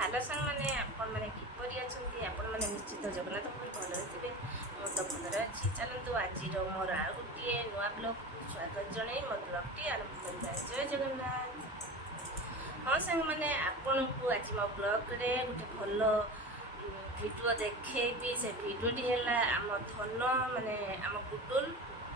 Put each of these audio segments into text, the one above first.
ହ୍ୟାଲୋ ସାଙ୍ଗମାନେ, ଆପଣମାନେ କିପରି ଅଛନ୍ତି? ଆପଣମାନେ ନିଶ୍ଚିତ ଜଗନ୍ନାଥ ଭଳି ଭଲରେ ଥିବେ। ମୁଁ ତ ଭଲରେ ଅଛି। ଚାଲନ୍ତୁ ଆଜିର ମୋର ଆଉ ଗୋଟିଏ ନୂଆ ବ୍ଲଗ୍କୁ ସ୍ୱାଗତ ଜଣାଇ ମୋ ବ୍ଲଗ୍ଟି ଆରମ୍ଭ କରିବା। ଜୟ ଜଗନ୍ନାଥ। ହଁ ସାଙ୍ଗମାନେ, ଆପଣଙ୍କୁ ଆଜି ମୋ ବ୍ଲଗ୍ରେ ଗୋଟେ ଭଲ ଭିଡ଼ିଓ ଦେଖେଇବି। ସେ ଭିଡ଼ିଓଟି ହେଲା ଆମ ଧନ ମାନେ ଆମ ଗୁଡୁଲ।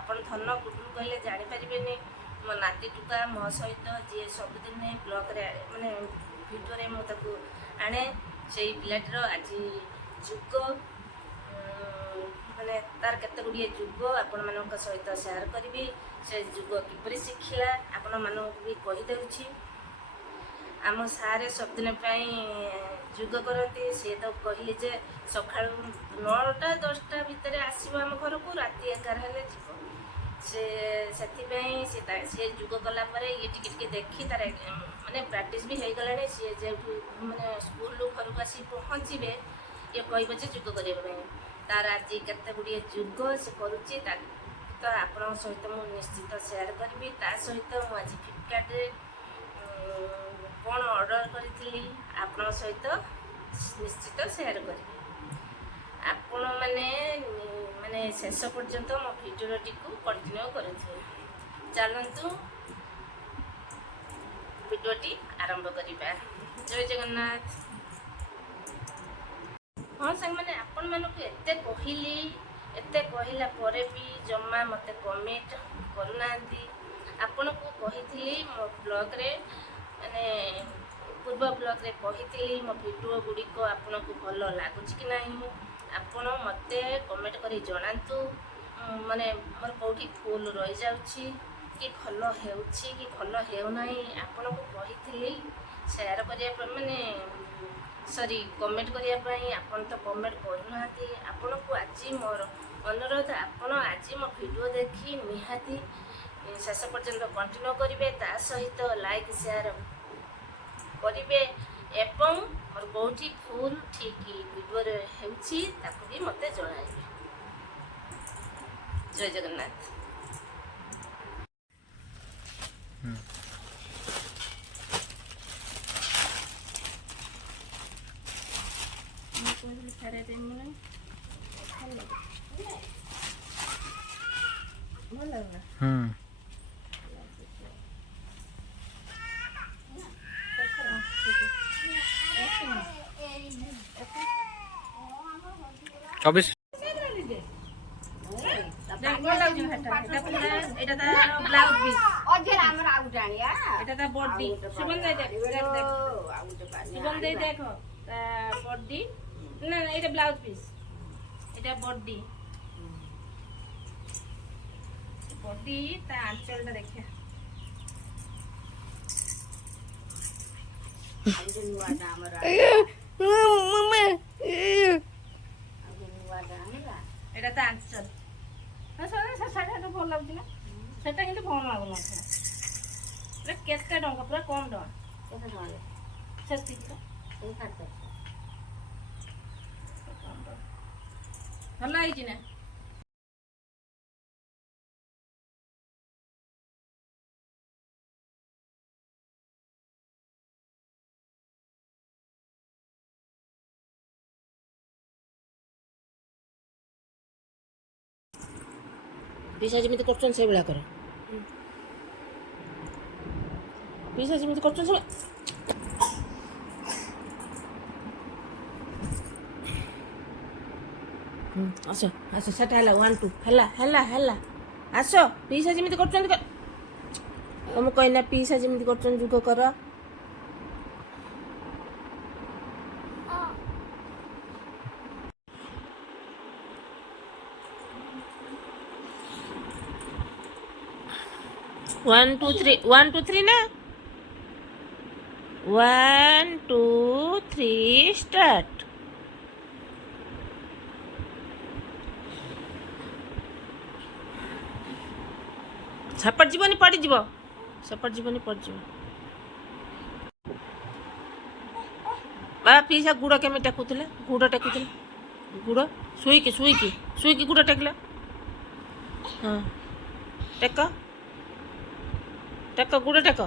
ଆପଣ ଧନ ଗୁଡୁଲ କହିଲେ ଜାଣିପାରିବେନି। ମୋ ନାତି ଟୁକା ମୋ ସହିତ ଯିଏ ସବୁଦିନ ବ୍ଲଗ୍ରେ ମାନେ ଭିଡ଼ିଓରେ ମୁଁ ତାକୁ ଆଣେ। ସେଇ ପିଲାଟିର ଆଜି ଯୁଗ ମାନେ ତାର କେତେ ଗୁଡ଼ିଏ ଯୁଗ ଆପଣମାନଙ୍କ ସହିତ ସେୟାର କରିବି। ସେ ଯୁଗ କିପରି ଶିଖିଲା ଆପଣମାନଙ୍କୁ ବି କହିଦେଉଛି। ଆମ ସାରେ ସବୁଦିନ ପାଇଁ ଯୁଗ କରନ୍ତି। ସିଏ ତ କହିଲେ ଯେ ସକାଳୁ 9ଟା 10ଟା ଭିତରେ ଆସିବ ଆମ ଘରକୁ, ରାତି 11 ହେଲେ ଯିବ। ସେଥିପାଇଁ ସେ ଯୁଗ କଲା ପରେ ଇଏ ଟିକେ ଟିକେ ଦେଖି ତାର ମାନେ ପ୍ରାକ୍ଟିସ୍ ବି ହେଇଗଲାଣି। ସିଏ ଯେଉଁଠୁ ମାନେ ସ୍କୁଲରୁ ଘରକୁ ଆସି ପହଞ୍ଚିବେ ଇଏ କହିବ ଯେ ଯୁଗ କରିବା ପାଇଁ। ତାର ଆଜି କେତେ ଗୁଡ଼ିଏ ଯୁଗ ସେ କରୁଛି, ତ ଆପଣଙ୍କ ସହିତ ମୁଁ ନିଶ୍ଚିତ ସେୟାର କରିବି। ତା ସହିତ ମୁଁ ଆଜି ଫ୍ଲିପକାର୍ଟରେ କ'ଣ ଅର୍ଡ଼ର କରିଥିଲି ଆପଣଙ୍କ ସହିତ ନିଶ୍ଚିତ ସେୟାର କରିବି। ଆପଣମାନେ ଶେଷ ପର୍ଯ୍ୟନ୍ତ ମୋ ଭିଡ଼ିଓଟିକୁ କଣ୍ଟିନ୍ୟୁ କରୁଥିବେ। ଚାଲନ୍ତୁ ଭିଡ଼ିଓଟି ଆରମ୍ଭ କରିବା। ଜୟ ଜଗନ୍ନାଥ। ହଁ ସାଙ୍ଗମାନେ, ଆପଣମାନଙ୍କୁ ଏତେ କହିଲା ପରେ ବି ଜମା ମୋତେ କମେଣ୍ଟ କରୁନାହାନ୍ତି। ଆପଣଙ୍କୁ କହିଥିଲି ମୋ ବ୍ଲଗ୍ରେ ମାନେ ପୂର୍ବ ବ୍ଲଗ୍ରେ କହିଥିଲି ମୋ ଭିଡ଼ିଓ ଗୁଡ଼ିକ ଆପଣଙ୍କୁ ଭଲ ଲାଗୁଛି କି ନାହିଁ ଆପଣ ମୋତେ କମେଣ୍ଟ କରି ଜଣାନ୍ତୁ। ମାନେ ମୋର କେଉଁଠି ଭୁଲ ରହିଯାଉଛି କି ଭଲ ହେଉଛି କି ଭଲ ହେଉନାହିଁ ଆପଣଙ୍କୁ କହିଥିଲି ସେୟାର କରିବା ପାଇଁ କମେଣ୍ଟ କରିବା ପାଇଁ। ଆପଣ ତ କମେଣ୍ଟ କରୁନାହାନ୍ତି। ଆପଣଙ୍କୁ ଆଜି ମୋର ଅନୁରୋଧ, ଆପଣ ଆଜି ମୋ ଭିଡ଼ିଓ ଦେଖି ନିହାତି ଶେଷ ପର୍ଯ୍ୟନ୍ତ କଣ୍ଟିନ୍ୟୁ କରିବେ। ତା ସହିତ ଲାଇକ୍ ସେୟାର କରିବେ ଏବଂ ମୋର କେଉଁଠି ଭୁଲ ଠିକ୍ ଭିଡ଼ିଓରେ ହେଉଛି ତାକୁ ବି ମୋତେ ଜଣାଇବେ। ଜୟ ଜଗନ୍ନାଥ। चौबीस ବଡି ତା ଆଞ୍ଚଳଟା ଦେଖିଆ। ଏଇଟା ତା ଆଞ୍ଚଳ। ଶାଢ଼ୀଟା ଭଲ ଲାଗୁଛି ନା? ସେଟା କିନ୍ତୁ ଭଲ ଲାଗୁନଥିଲା। କେତେ ଟଙ୍କା? ପୁରା କମ୍ ଟଙ୍କା। କେତେ ଟଙ୍କା? ସେତିକି ଭଲ ହେଇଛି ନା? ପିସା ଯେମିତି କରୁଛନ୍ତି ସେଇଭଳିଆ କର। ପିସା ଯେମିତି କରୁଛନ୍ତି ସେଇଭଳିଆ। ଆସ ସେଟା ହେଲା 1 2 ହେଲା ଆସ। ପିସା ଯେମିତି କରୁଛନ୍ତି ମୁଁ କହିଲା ପିସା ଯେମିତି କରୁଛନ୍ତି ଯୁଗ କର। वन टू थ्री ना 1 2 3 स्टार्ट। ସେପଟ ଯିବନି ପଡ଼ିଯିବ। ବା ପିସା ଗୁଡ଼ କେମିତି ଟେକୁଥିଲେ? ଗୁଡ଼ ଶୋଇକି ଗୁଡ଼ ଟେକିଲା। ହଁ ଟେକ ଗୁଡ଼ ଟେକ।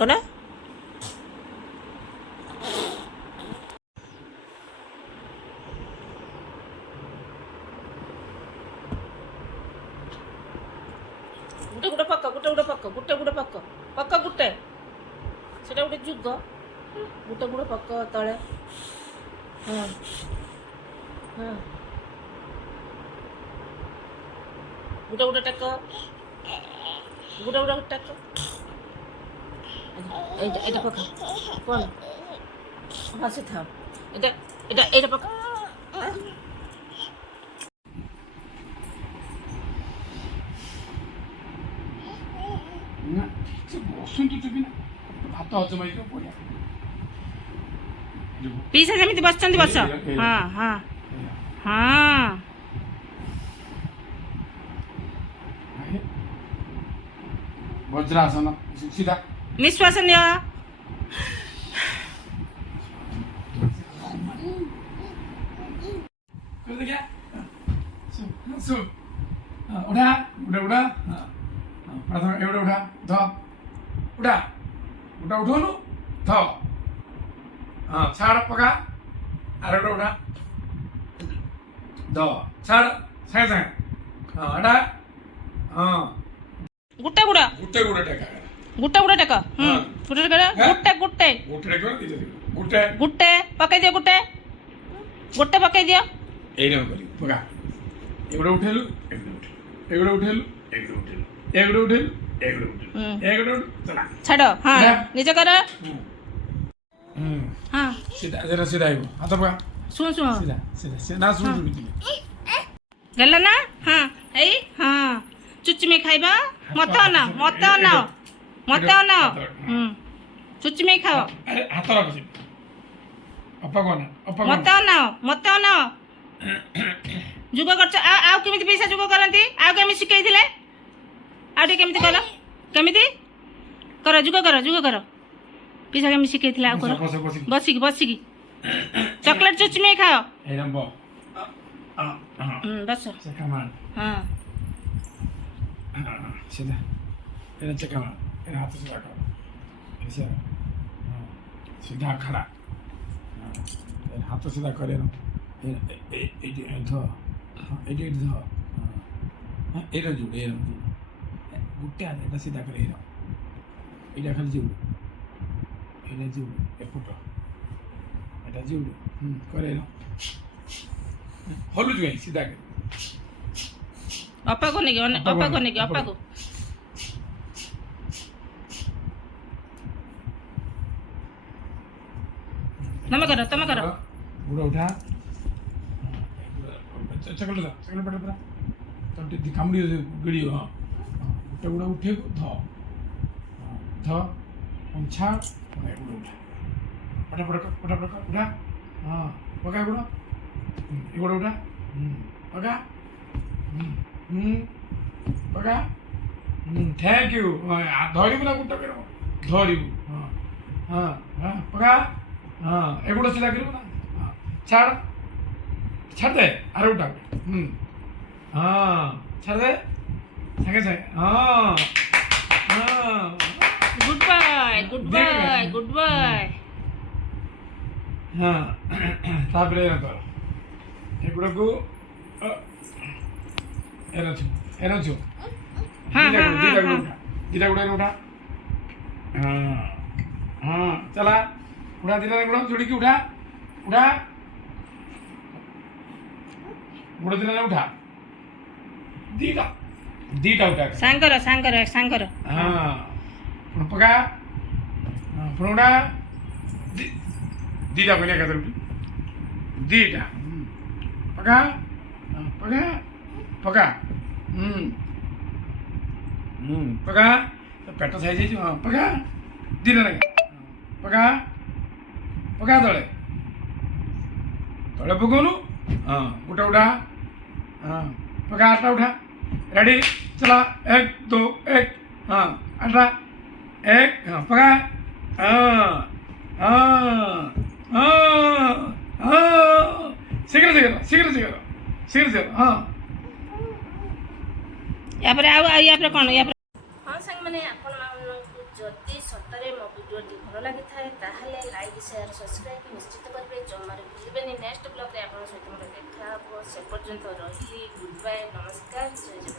କ'ଣ ଗୋଟେ ପକ ଗୋଟେ ସେଟା ଗୋଟେ ଯୁଗ ଗୋଟେ ପକ ତଳେ ହଁ ହଁ ଗୋଟେ ଟେକ ଗୋଟେ ଟେକ ଏଇଟା ପକା କ'ଣ ହସି ଥାଉ ଏଇଟା ପକା ନା ସେ ବସନ୍ତୁ ଚୁପି ନା ଭାତ ହଜମ ହେଇଯିବ ବଢ଼ିଆ ପିସା ଯେମିତି ବସିଛନ୍ତି ବସ ହଁ ହଁ ହଁ ବଜ୍ରାସନ ସିଧା ନିଶ୍ୱାସ ନିଅ ଦେଖିଆ ଉଠା ଉଠା ପ୍ରଥମେ ଏଗୁଡ଼ା ଉଠା ଧ ଉଠା ଉଠଉନୁ ଧ ହଁ ଛାଡ଼ ପକା ଆର ଗୋଟେ ଉଠା ଧ ଛାଡ଼ ସାଙ୍ଗେ ସାଙ୍ଗେ ହଁ ଏଟା ହଁ ଗୋଟେ ଟେକା ଟେକ ଗୋଟେ ପକେଇ ଦିଅ ଗୋଟେ ପକେଇ ଦିଅ ଏଇଟା କରିବୁ ପକା ଏଗୁଡ଼ା ଉଠେଇଲୁ ଏଗୁଡ଼ା ଉଠେଇଲୁ ଛାଡ଼ ହଁ ନିଜ କର ହଁ ସିଧା ସିଧା ଆଇବ ହାତ ପକା ଶୁଣ ସିଧା ସିଧା ନା ଶୁଣ ଗଲା ନା ହଁ ଏଇ ହଁ ଚୁଚୁମି ଖାଇବ ମତେ ଅନାଅ ଚୁଚୁମି ଖାଅ ହାତ ରଖୁଛି ଅପା କଣ ମତେ ଅନାଅ ଯୁଗ କରୁଛ ଆଉ କେମିତି ପିସା ଯୁଗ କରନ୍ତି ଆଉ କେମିତି ଶିଖେଇଥିଲେ ଆଉ ଟିକେ କେମିତି କର କେମିତି କର ଯୁଗ କର ପିସା କେମିତି ଶିଖେଇଥିଲେ ଆଉ କର ବସିକି ଚକୋଲେଟ୍ ଚୁଚୁମି ଖାଅ ବସ ହଁ ସିଧା ଏଇଟା ଚେକା ମାର ଏଇଟା ହାତ ସିଧା କର ସିଧା ଖଡ଼ା ହାତ ସିଧା করে এইটি ধ এইটি ধ এইটা জুড়ে এরকম জুড়ে গোটে আছে এটা সিধা করে এরকম এইটা খালি জুড়ে এটা জুড়ে এপট এটা জুড়ে করে এরকম হলু জুড়ে সিধা করে ଅପାକୁ ନେଇକି ଅପାକୁ ତମେ କର ବୁଢ଼ା ଉଠା ଚକଲ ପେଟ ପୁରା ତଣ୍ଟି କାମୁଡ଼ି ଗିଳିବ ହଁ ଗୋଟେ ଗୁଡ଼ା ଉଠେଇବୁ ଧ ଛାଡ଼ ଏଗୁଡ଼ା ଉଠା ପଟା ଉଠା ହଁ ପକା ଗୁଡ଼ା ଏଗୁଡ଼ା ଉଠା ପକା ପକା ଥ୍ୟାଙ୍କ ୟୁ ଧରିବୁ ନା ଗୋଟେ ଧରିବୁ ହଁ ପକା ହଁ ଏଗୁଡ଼ା ସିଧା କରିବୁ ନା ଛାଡ଼ ଦେ ଆରେ ଉଠା ହଁ ଛାଡ଼ ଦେ ସାଙ୍ଗେ ହଁ ଗୁଡ୍ ବାଏ ହଁ ତାପରେ ଏଗୁଡ଼ାକୁ ଏରଛୁ ଦିଟା ଗୁଡ଼ା ଉଠା ହଁ ଚଲା ଉଠା ଦିଟା ଗୁଡ଼ା ଯୋଡ଼ିକି ଉଠା ଗୋଡ଼ ଦିଟା ଉଠା ଦିଟା ଉଠା ସାଙ୍ଗର ହଁ ପକା ପୁଣି ଉଠା ଦିଟା କହିଲେ ଏକାଥରେ ଉଠି ଦିଟା ପକା ପକା ପକା ପେଟ ସାଇଜ ହେଇଯିବ ହଁ ପକା ଦିଟା ନାଇଁ ପକା ତଳେ ପକଉନୁ ହଁ ଗୋଟେ ଉଠା हाँ पका आटा उठा रेडी चला 1 2 1 हाँ आटा 1 हाँ पका हाँ हाँ हाँ हाँ शीघ्र हाँ या पर कौन या पर हाँ सांग मैंने आपण मानकु ଯଦି ସତରେ ମୋ ଭିଡ଼ିଓଟି ଭଲ ଲାଗିଥାଏ ତାହେଲେ ଲାଇକ୍ ସେୟାର ସବସ୍କ୍ରାଇବ୍ ନିଶ୍ଚିତ କରିବେ, ଜମାରୁ ଭୁଲିବେନି। ନେକ୍ସଟ ବ୍ଲଗ୍ରେ ଆପଣଙ୍କ ସହିତ ମୋର ଦେଖା ହେବ। ସେ ପର୍ଯ୍ୟନ୍ତ ରହିଲି, ଗୁଡ୍ ବାଏ, ନମସ୍କାର, ଜୟ ଜଗନ୍ନାଥ।